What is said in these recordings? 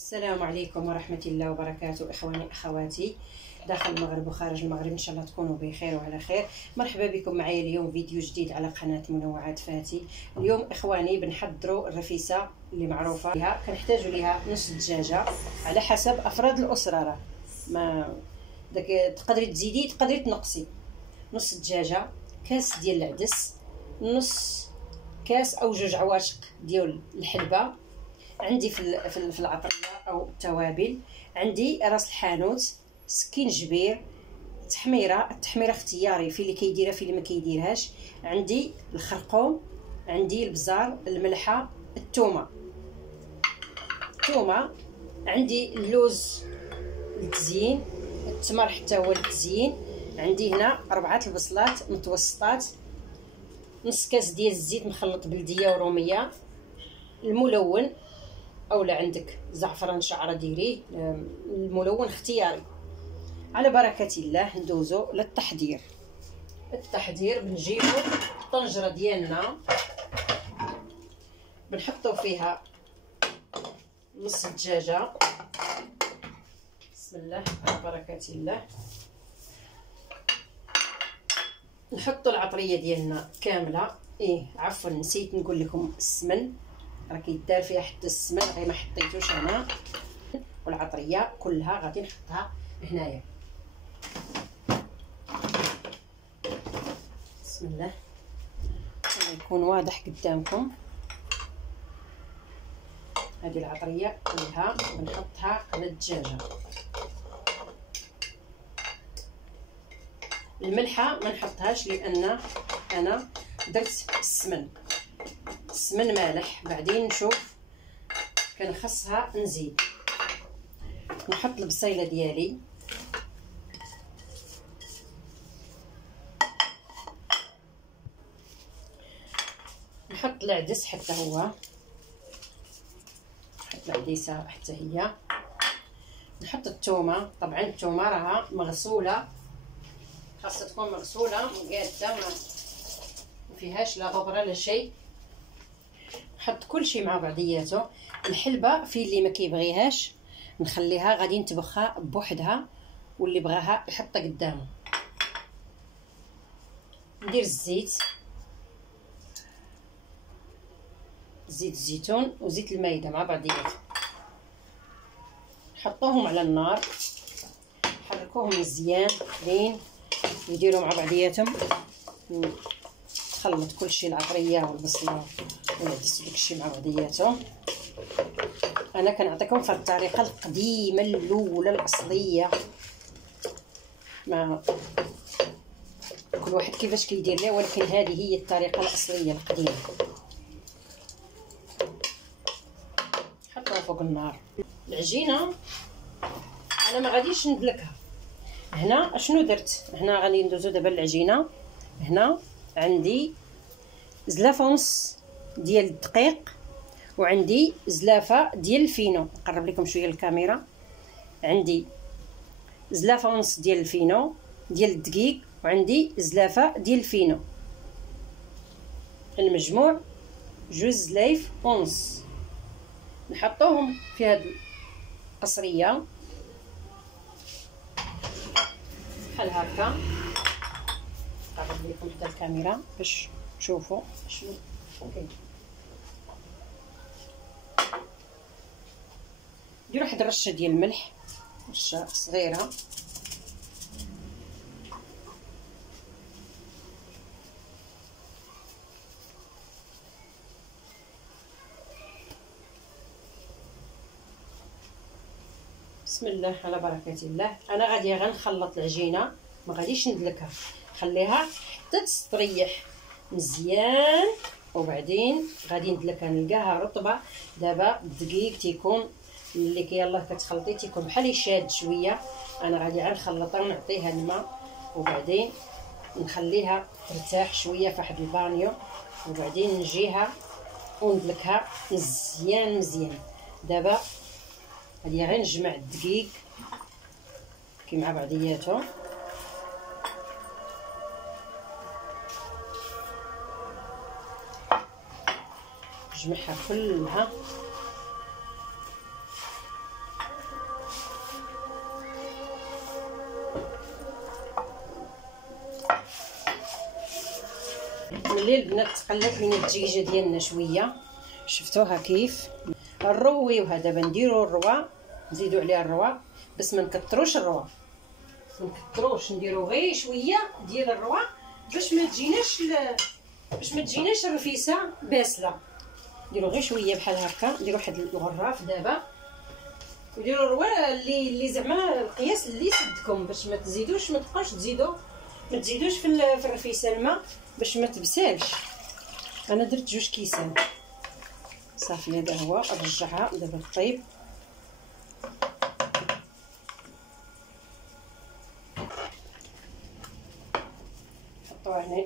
السلام عليكم ورحمة الله وبركاته. إخواني أخواتي داخل المغرب وخارج المغرب، إن شاء الله تكونوا بخير وعلى خير. مرحبا بكم معايا اليوم فيديو جديد على قناة منوعات فاتي. اليوم إخواني بنحضروا الرفيسة اللي معروفة بها، كنحتاجوا ليها نص دجاجة على حسب أفراد الأسرة. راه ما داك تقدري تزيدي تقدري تنقصي. نص دجاجة، كاس ديال العدس، نص كاس أو جوج عواشق ديال الحلبة، عندي في العطريه او التوابل، عندي راس الحانوت، سكينجبير، التحميره اختياري في اللي كيديرها في اللي ما كيديرهاش، عندي الخرقوم، عندي البزار، الملحه، الثومه، عندي اللوز للتزيين، التمر حتى هو للتزيين، عندي هنا 4 البصلات متوسطات، نص كاس ديال الزيت مخلط بلديه وروميه، الملون اولا عندك زعفران شعره ديريه، الملون اختياري. على بركه الله ندوزو للتحضير. بنجيبو الطنجره ديالنا، بنحطو فيها نص الدجاجه، بسم الله على بركه الله، نحطو العطريه ديالنا كامله. عفوا نسيت نقول لكم السمن، راه كيدار فيها حتى السمن غير ما حطيتوش انا، والعطريه كلها غادي نحطها هنايا. بسم الله، يكون واضح قدامكم. هذه العطريه كلها بنحطها على الدجاجه. الملحه ما نحطهاش لان انا درت السمن مالح، بعدين نشوف كان خصها نزيد. نحط البصيله ديالي، نحط العدس حتى هو، نحط العديسه حتى هي، نحط الثومه. طبعا الثومه راها مغسوله، خاصها تكون مغسوله مقاده، ما فيهاش لا غبره لا شيء. نحط كل شيء مع بعضياته. الحلبه في اللي ما كيبغيهاش نخليها غادي نطبخها بوحدها، واللي بغاها يحطها قدامه. ندير زيت الزيتون وزيت المايده مع بعضياتهم، نحطوهم على النار، نحركوهم مزيان لين يديروا مع بعضياتهم. نخلط كل شيء، العطريه والبصله والعدس وداك الشيء مع بعضياته. انا كنعطيكم في الطريقه القديمه الاولى الاصليه، ما كل واحد كيفاش كيدير ليه، ولكن هذه هي الطريقه الاصليه القديمه. حطوها فوق النار. العجينه انا ما غاديش ندلكها. هنا اشنو درت؟ هنا غادي ندوزو دابا للعجينه. هنا عندي زلافه ونص ديال الدقيق، وعندي زلافه ديال الفينو. نقرب لكم شويه الكاميرا. عندي زلافه ونص ديال الفينو ديال الدقيق، وعندي زلافه ديال الفينو. المجموع 2 زلايف ونص. نحطوهم في هاد القصريه بحال هكا. نقرب لكم حتى الكاميرا باش تشوفوا شنو كاين. نديرو واحد الرشه ديال الملح، رشه صغيره، بسم الله على بركه الله. انا غادي غنخلط العجينه، ما غاديش ندلكها، خليها حتى تستريح مزيان، وبعدين غادي ندلكها. نلقاها رطبه. دابا الدقيق تيكون ملي يلاه كتخلطي تيكون بحال يشاد شويه. انا غادي غنخلطها ونعطيها الماء، وبعدين نخليها ترتاح شويه في واحد البانيو، وبعدين نجيها وندلكها مزيان. دابا غادي غير نجمع الدقيق كي مع بعضياته، نجمعها كلها نولي البنات تقلب لينا الدجيجه ديالنا شويه. شفتوها كيف نرويوها. دابا نديرو الروا، نزيدو عليها الروا بس ما نكثروش الروا، ما نكثروش، نديرو غير شويه ديال الروا باش ما تجيناش الرفيسه باسله. نديرو غير شويه بحال هكا، نديرو واحد الغراف دابا وديروا الروا اللي زعما القياس اللي يسدكم، باش ما تزيدوش، ما تبقاوش ما تزيدوش في الرفيسه الماء باش ما تبسالش. انا درت 2 كيسان صافي. هذا هو نرجعها دابا طيب. نحطوها هنا.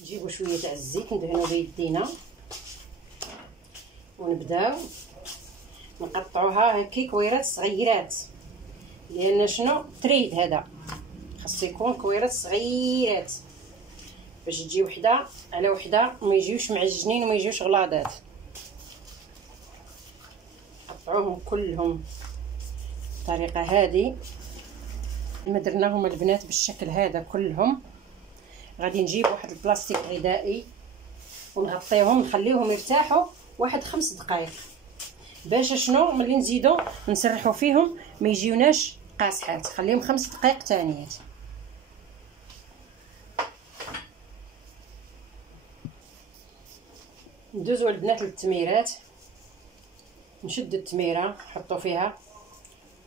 نجيبو شويه تاع الزيت ندهنو بيدينا ونبداو نقطعوها هكا كويرات صغيرات، لان شنو تريد هذا خاصو يكون كويرات صغيرات باش تجي وحده على وحده وما يجيوش معجنين وما يجيوش غلاضات. قطعوهم كلهم بالطريقه هذه. ما درناهم البنات بالشكل هذا كلهم. غادي نجيب واحد البلاستيك غذائي ونغطيهم، نخليهم يرتاحوا واحد 5 دقائق باش شنو ملي نزيدو نسرحوا فيهم ما يجيوناش قاصحات. خليهم 5 دقائق ثانيات. ندوزو البنات للتميرات. نشد التميره نحطوا فيها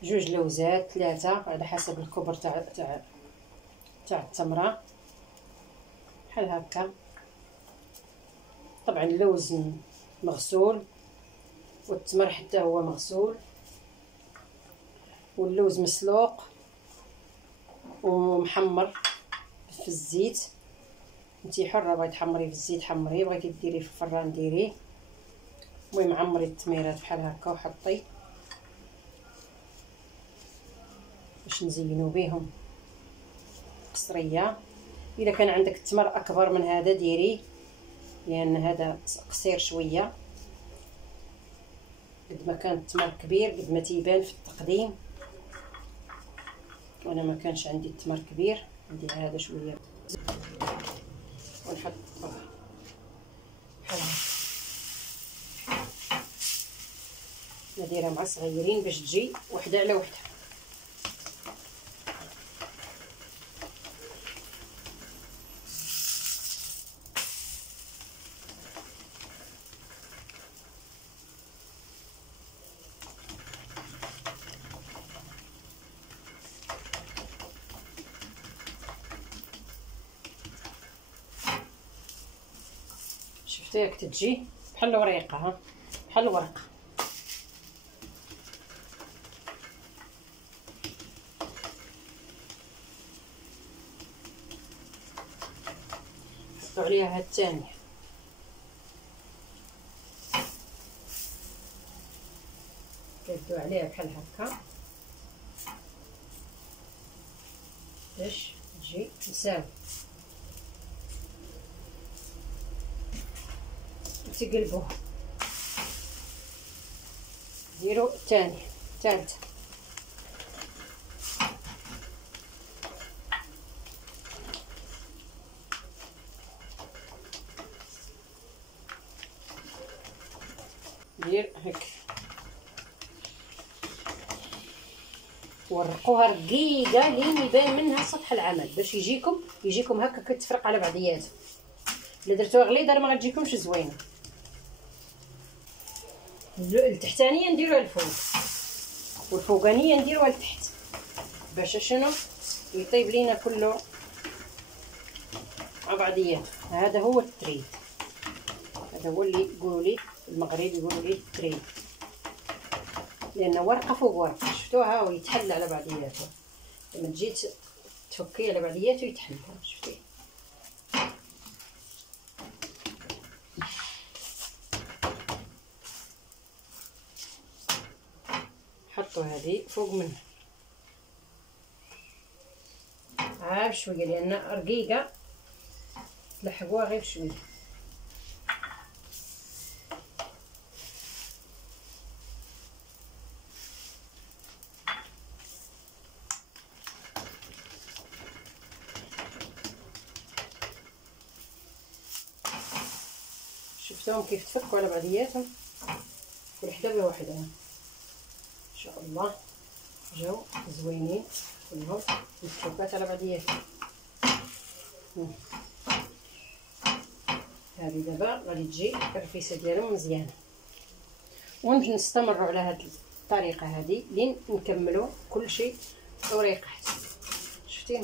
2 لوزات 3 على حسب الكبر تاع التمره بحال هكا. طبعا اللوز مغسول والتمر حتى هو مغسول واللوز مسلوق ومحمر في الزيت. انتي حره، بغيتي تحمريه في الزيت حمريه، بغيتي ديريه في الفران ديريه. المهم عمري التميرات بحال هكا وحطي باش نزينو بهم قصريه. اذا كان عندك التمر اكبر من هذا ديريه، لان هذا قصير شويه. قد ما كان التمر كبير قد ما تيبان في التقديم، وانا ما كانش عندي التمر كبير، عندي هذا شويه. ونحط بحال نديرها مع صغيرين باش تجي وحده على وحده. شفتي هاك تجي بحال الوريقه، ها بحال الورقه. نحطو عليها هاد الثانيه. كندو عليها بحال هكا باش تجي مساوي. تقلبوها. ديروا الثانيه الثالثه. دير هيك ورقوها رقيقه لين يبان منها سطح العمل باش يجيكم هكا كتفرق على بعضياتها. الا درتوها غليظه راه ما غتجيكمش زوينه. التحتانيه نديروها الفوق والفوقانيه نديروها لتحت باش شنو يطيب لينا كله مع بعضياته. هذا هو التريد، هذا هو اللي يقولوا لي المغرب، يقولوا لي التريد، لان ورقه فوق ورقه. شفتوها ويتحل على بعضياته. لما تجي تفكي على بعضياته يتحل. شفتي حطوا هذه فوق منها عاد بشويه لان رقيقه، تلحقوها غير بشويه. شفتوهم كيف تفكوا على بعضياتهم وحده بوحدها ان شاء الله. جاو زوينين كلهم متفكات على بعضياتهم. هذه دابا غادي تجي الرفيسه ديالهم مزيانه، ونستمروا على هذه الطريقه هذه لين نكملوا كل شيء وريقحت. شفتين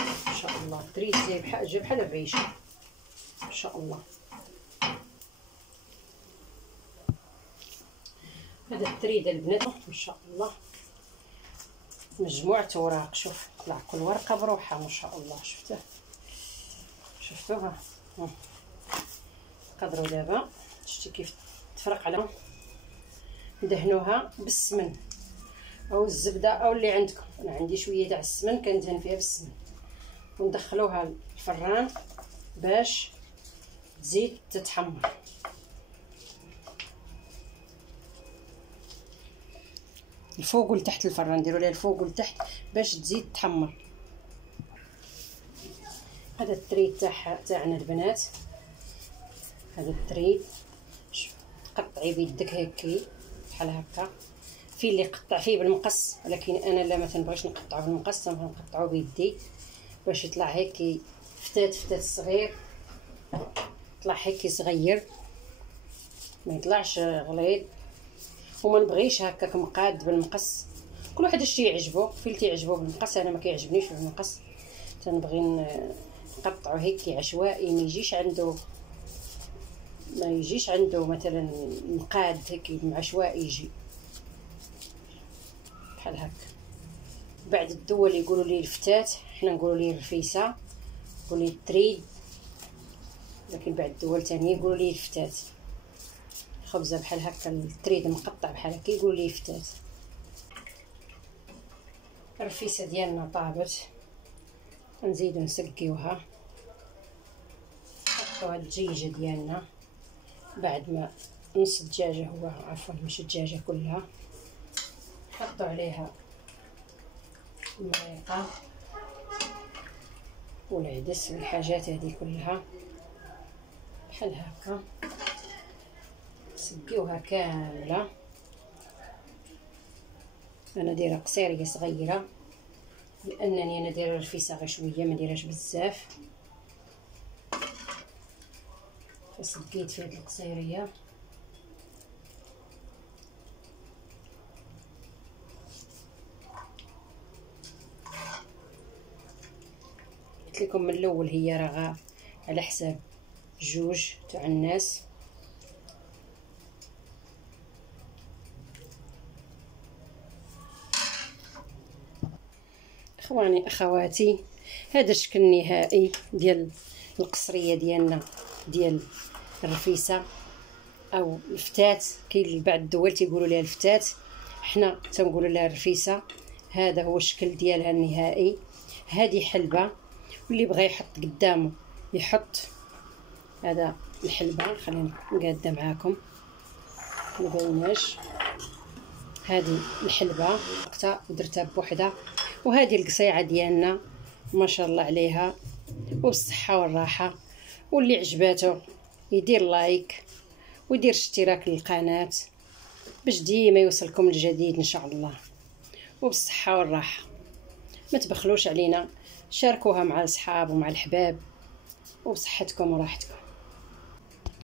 ان شاء الله تريد زي بحال الريشه ان شاء الله. هذا التريده البنات ان شاء الله مجموعه اوراق. شوف طلع كل ورقه بروحها ما شاء الله. شفتوها نقدروا دابا شفتي كيف تفرق عليهم ندهنوها بالسمن او الزبده او اللي عندكم. انا عندي شويه تاع السمن كندهن فيها بالسمن، وندخلوها الفران باش تزيد تتحمر. الفوق والتحت الفران نديروا لها الفوق والتحت باش تزيد تحمر. هذا التريد تاعنا البنات، هذا التريد تقطعي بيدك هكي بحال هكا. في اللي يقطع فيه بالمقص، ولكن انا لا ما تنبغيش نقطعو بالمقص، نقطعو بيدي باش يطلع هكي فتات صغير، يطلع هكي صغير ما يطلعش غليظ. وما نبغيش هكاك مقاد بالمقص. كل واحد الشيء يعجبو، في اللي تيعجبو بالمقص انا ما كيعجبنيش بالمقص. تنبغي نقطعو هكي عشوائي، ما يجيش عنده مثلا مقاد هكي عشوائي يجي بحال هكا. بعد الدول يقولوا لي الفتات، حنا نقولوا لي الرفيسه، يقولوا لي التريد، لكن بعد الدول ثانيه يقولوا لي الفتات. خبزه بحال هكا التريد مقطع بحال هكا يقولوا لي فتات. الرفيسه ديالنا طابت، نزيدو نسقيوها. نحطو هاد الدجيجه ديالنا بعد ما نص الدجاجه، هو عفوا مش الدجاجه كلها. نحطو عليها المريقه والعدس والحاجات هذه كلها بحال هكا، نسقيوها كامله. انا دايره قصيريه صغيره لانني انا دايره الرفيسه غير شويه ما دايرهاش بزاف، فسقيت في هذه القصيريه. قلت لكم من الاول هي راه على حساب جوج تاع الناس. اخواني اخواتي، هذا الشكل النهائي ديال القصريه ديالنا ديال الرفيسه او الفتات. كاين بعض الدول تيقولوا لها الفتات، حنا تنقولوا لها الرفيسه. هذا هو الشكل ديالها النهائي. هذه حلبه، واللي بغى يحط قدامه يحط. هذا الحلبه خلينا نقاده معاكم ما بايناش. هذه الحلبه وقتها ودرتها بوحدها. وهذه القصيعه ديالنا ما شاء الله عليها وبالصحه والراحه. واللي عجباته يدير لايك ويدير اشتراك للقناه باش ديما يوصلكم الجديد ان شاء الله. وبالصحه والراحه، ما تبخلوش علينا، شاركوها مع الاصحاب ومع الحباب، وبصحتكم وراحتكم.